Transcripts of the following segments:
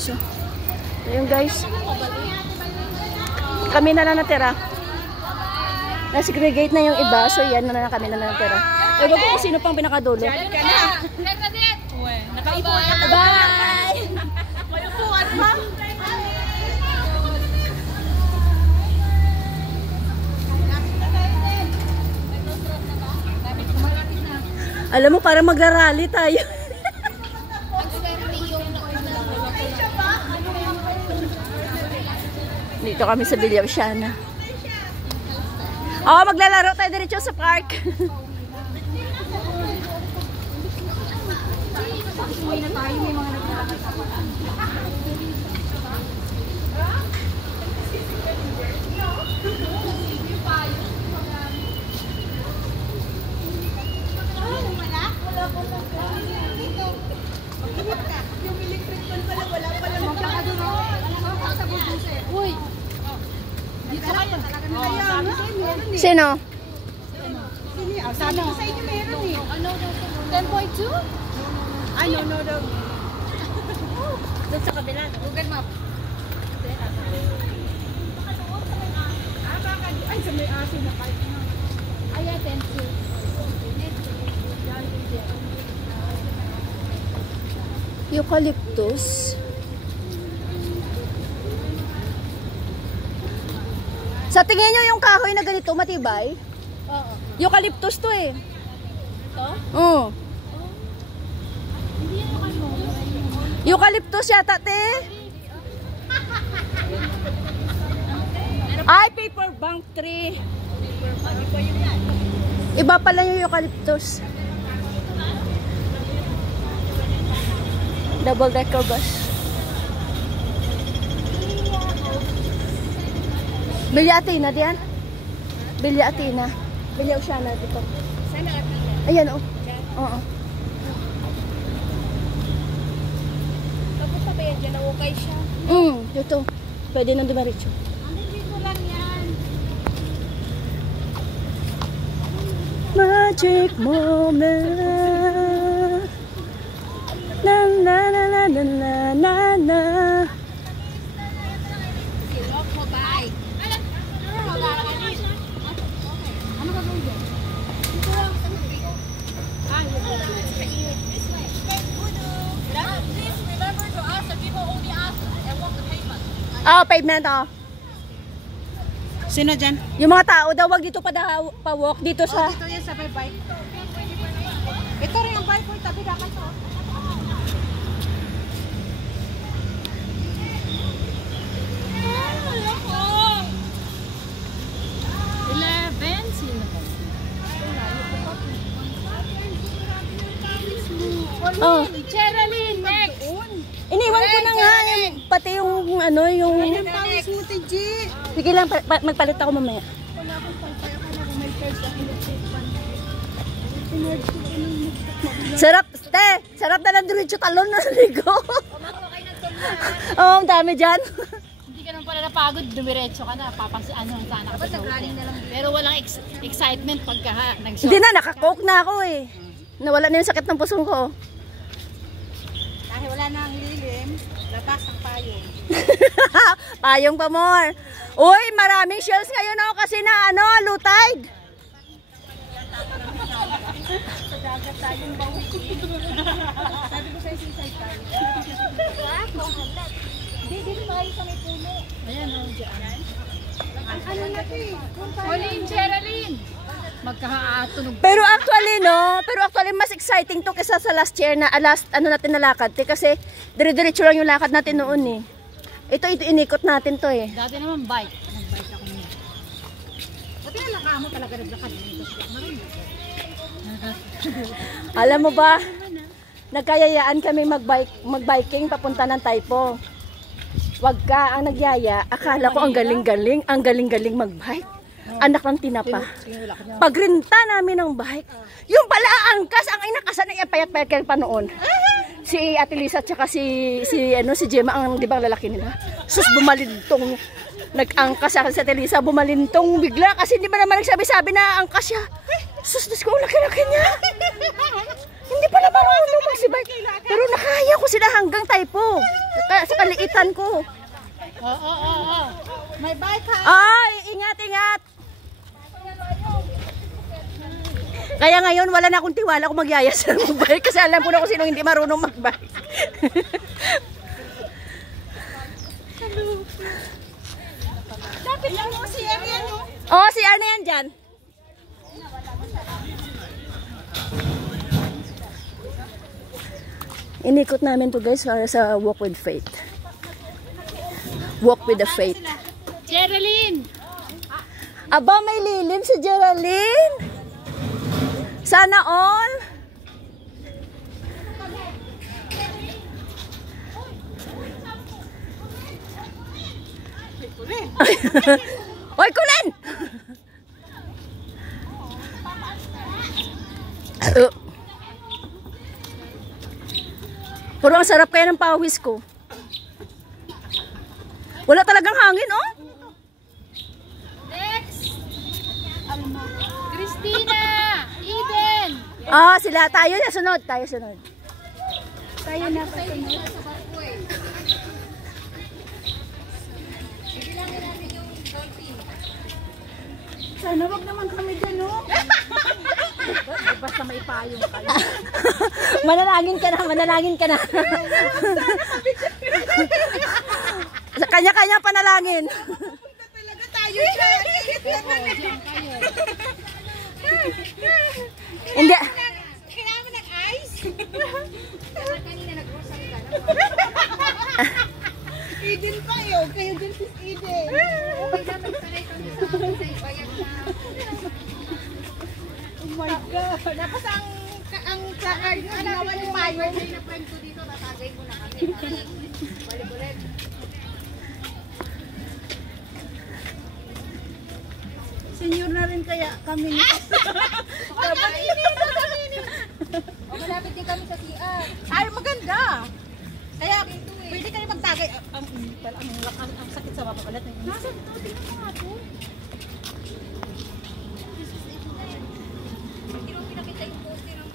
So, ayun guys. Kami na lang natira. Na-segregate na yung iba. So, yan na lang kami na lang natira. Ewan ko kung sino pang pinakadulo. Bye! May upuan pa. Alam mo, parang magra-rally tayo. Dito kami sa Villaviana. Oo, maglalaro tayo diretso sa park. Sino? Sabi ko sa inyo meron eh. Ano daw? 10.2? Ano daw? Doon sa kabila. Google Map. Ay, sa may aso na kayo. Ay, 10.2. Eucalyptus. Sa tingin nyo yung kahoy na ganito matibay? Oo. Eucalyptus to eh. Ito? Oo. Hindi yan ano. Eucalyptus yata, te. Ay, paper bank tree. Iba pala yung eucalyptus. Double decker bus. Bilya Athena diyan? Bilya Athena. Bilya Oceana dito. Sana Athena. Ayan oh. Oo. Tapos sabi yan dyan, okay siya. Dito. Pwede nang dumaritso. Dito lang yan. Magic moment. Na na na na na na na na. Walk mo, bye. Ano ka gawin dyan? Dito lang sa magbig. Please remember to ask the people only ask and walk the pavement. Oh, pavement oh. Sino dyan? Yung mga tao daw wag dito pa-walk dito sa. Dito yan sa may bike. Ito rin ang bike ko, tabi na kayo. Oh. Cheryl, next! Iniwan ko na nga yung, pati yung ano yung. Ayun pa ang smoothie, G! Sige lang, magpalit ako mamaya. Wala akong pagpaya ka na kung may first ako Sarap, te! Sarap na lang diretso talon na ligo. Oh, ang dami dyan. Hindi ka naman pala napagod, dumiretso ka na, ano sana ka sa hotel. Pero walang excitement pagka nag-shop. Hindi na, nakakoke na ako eh. Nawala na yung sakit ng pusong ko. Dahil wala na ang lilim, labas ang payong. Payong pa more. Uy, maraming shells ngayon ako kasi na ano, low tide. Sa dagat tayong bawin. Sabi ko sa isisay tayo. Hindi, dito tayo sa may puno. Ayan, dyan. Ano na ito eh? Pauline, Geraldine! Magkakatunog. Pero actually mas exciting to kaysa sa last year na last ano natin nalakad. Kasi dire-diretso lang yung lakad natin noon eh. Ito inikot natin to eh. Dati naman bike. Nag-bike ako niya. Dati nalaka mo talaga naglakad dito. Alam mo ba? Nagkayayaan kami mag-biking papunta ng Taipo. Wag ka ang nagyaya. Akala ko ang galing-galing mag-bike. Anak ng tinapa. Pagrinta namin ng bike, yung pala angkas, ang inakasan ay payat-payat kayo pa noon. Si Ate Lisa at saka si Gemma, ang di ba lalaki nila. Sus, bumalintong. Nag-angkas sa Ate Lisa, bumalintong bigla kasi hindi ba naman nagsabi-sabi na angkas siya. Sus, Diyos ko, laki-laki niya. Hindi pa na marunong magsibike. Pero nakaya ko sila hanggang Taipo. Sa kaliitan ko. Oo. May bike ha. Ay, ingat. Kaya ngayon, wala na akong tiwala kung magyaya sa magbike. Kasi alam ko na kung sino hindi marunong magbike. Dapat lang mo si Arian mo. Oh, si ano yan dyan? Inikot namin to guys para sa Walk with Faith. Walk with the Faith. Geraldine! Aba, may lilim si Geraldine. Sana all. Oy, Kulin! Pero ang sarap kaya ng pawis ko. Wala talagang hangin, oh. Next! Christina! Eden! Ah, sila. Tayo na sunod. Tayo sunod. Tayo na pasunod. Sana wag naman kami dyan, no? Basta may payong kayo. Manalangin ka na. Sa kanya-kanya panalangin. Talaga tayo dyan. Hindi. Kailangan mo ng ice? Kanina nag-grocery ka na. Eden pa yun. Kayo din si Eden. Okay na, nagsanay kami sa bayan na. Oh my God. Tapos ang ginawa ni Mayo. Na friend ko dito, tatagay mo na kami. Balik-ulit. Senior na rin kaya kami. O, malapit din kami sa CR. Ay, maganda. Kaya, pwede kayo magtagay. Ang sakit sa mapakalat. Nasaan ito? Tingnan mo nga ito. Hindi mo pinakita yung poster ng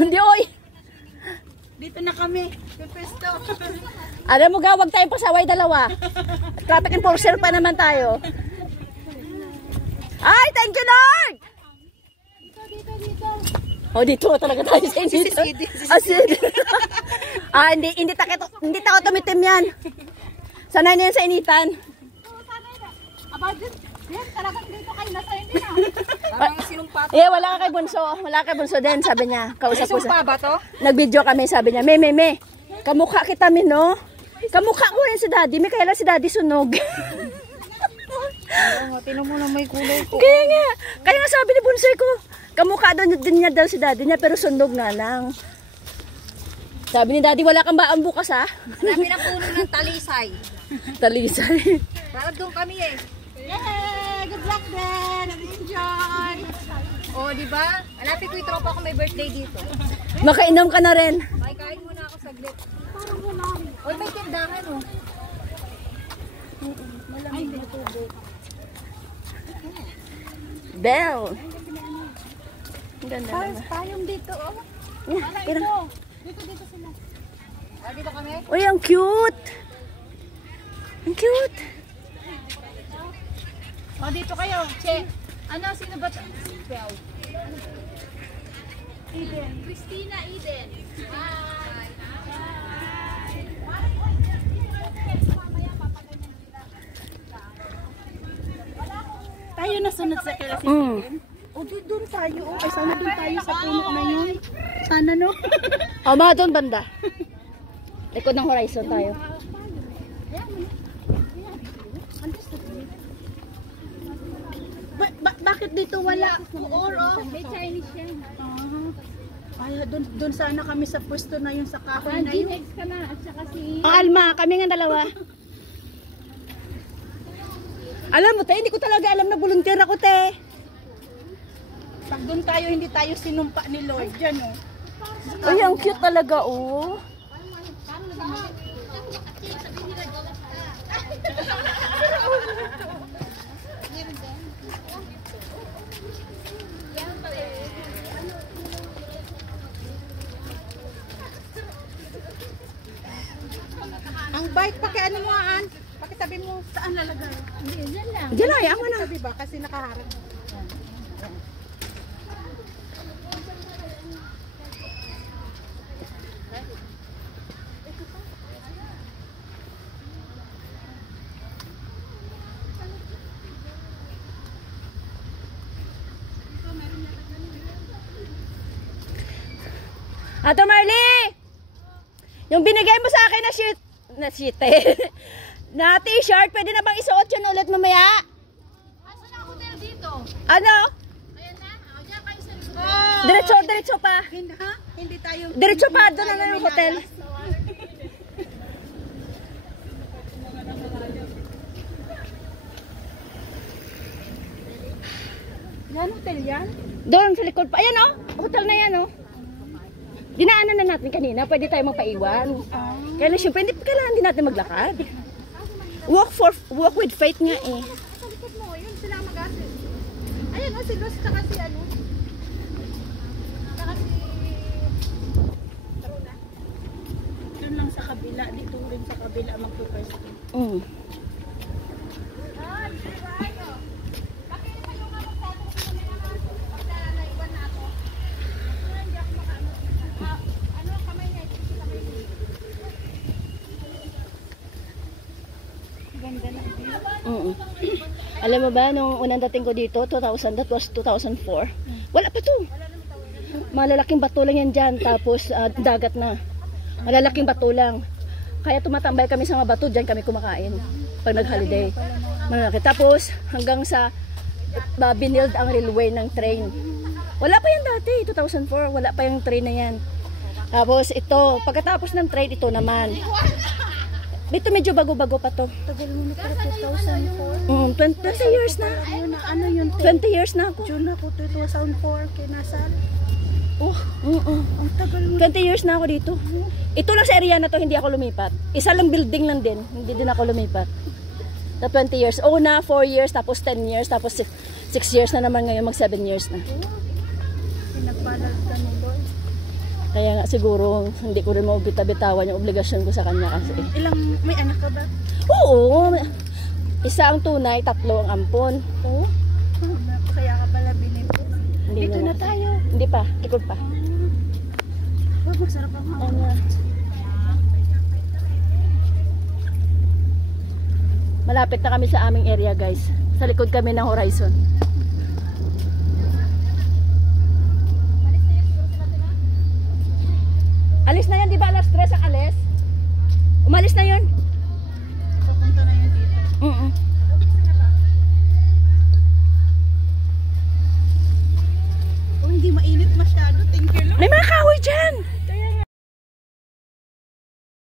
Hindi, oy. dito na kami. Pepesto. Alam mo ga, wag tayong pasaway dalawa. Traffic enforcer pa naman tayo. Ay, thank you, Lord! Oh, dito talaga tayo sa init. Hindi takot tumitim yan. Sanay na yan sa initan. About this, yan, talagang dito kayo nasa hindi na. Parang sinumpa to. Eh, wala ka kay Bunso. Wala kay Bunso din, sabi niya. Kausap ko Sinumpa ba to? Nag-video kami, sabi niya, me. Kamukha kita, no? Kamukha ko rin si Daddy. May kailan si Daddy sunog. Tinan mo na may kulay ko. Kaya nga sabi ni Bunsoy ko, kamukha din niya daw si Daddy niya, pero sunog nga lang. Sabi ni Daddy, wala kang baang bukas, ha? Marami na puno ng talisay. Talisay. Parang doon kami eh. Yay! Good luck then! Enjoy! O, diba? Alapit ko yung tropa ko may birthday dito. Makainom ka na rin. May kain muna ako saglit. Parang wala. Uy, may tindahan oh. Malamig na tubo. Bell. Ang ganda naman. Tayong dito oh. Tira. Dito sila. Ah, dito kami? Uy, ang cute. Ang cute. O, dito kayo. Che. Ano, sino ba ito? Eden. Christina Eden. Hi. Tayo na sunod sa klase. O, doon tayo. O, ay, sana doon tayo sa puno na yun. Sana, no? O, mga doon banda. Likod ng horizon tayo. Bakit dito wala? May Chinese yan. Ay, doon sana kami sa pwesto na yun sa kahoy na yun. Ka na, at saka si... Alma, kami nga dalawa. Alam mo, te, hindi ko talaga alam na volunteer ako, te. Pag doon tayo, hindi tayo sinumpa ni Lord. Diyan, oh. Uy, ang cute talaga, oh. Ang bike, pakiano mo aan? Pakisabi mo saan lalagay? Hindi, dyan lang. Diyan lang, ayaw mo na. Sabi ba? Kasi nakaharap. Ato Marley! Yung binigay mo sa akin na t-shirt, pwede na bang isuot yun ulit mamaya? Asan ang hotel dito? Ano? Ayan na. Diyan kayo sa likod. Diretso pa. Hindi, ha? Hindi tayo. Diretso pa, doon na lang yung hotel. Yan, hotel yan. Doon sa likod pa. Ayan oh, hotel na yan oh. Dinaanan na natin kanina, pwede tayo magpaiwan. Kaya na syempre, hindi kailangan din natin maglakad. Walk with faith nga eh. Sa likod mo, yun sila mag-asin. Ayan, si Luz, tsaka si ano. Tsaka si... Taruna. Doon lang sa kabila, dito rin sa kabila magpupwesto. Alam mo ba, nung unang dating ko dito, 2000, that was 2004, wala pa to. Malalaking bato lang yan dyan, tapos dagat na. Malalaking bato lang. Kaya tumatambay kami sa mga bato, dyan kami kumakain pag nag-holiday. Malalaki. Tapos hanggang sa binild ang railway ng train. Wala pa yan dati, 2004, wala pa yung train na yan. Tapos ito, pagkatapos ng train, ito naman. Dito medyo bago-bago pa to. Tagal mo na pala 2004. 20 years na. Ano yun? 20 years na ako. June ako 2004 kay Nasal. Oh, Ang tagal mo. 20 years na ako dito. Ito lang sa area na to, hindi ako lumipat. Isa lang building lang din, hindi din ako lumipat. Na 20 years. Una, 4 years, tapos 10 years, tapos 6 years na naman ngayon, mag 7 years na. Pinagpalag ka ni Lord. Kaya nga siguro, hindi ko rin maubita-bitawan yung obligasyon ko sa kanya kasi. May anak ka ba? Oo! Isa ang tunay, 3 ang ampon. Oo. Kaya ka pala binipos. Hindi Dito naman. na tayo. Hindi pa, likod pa. Oh, masarap ang hawak. Ano? Malapit na kami sa aming area guys. Sa likod kami ng Horizon. Alis na yan, di ba alas 3 ang alis? Umalis na yun.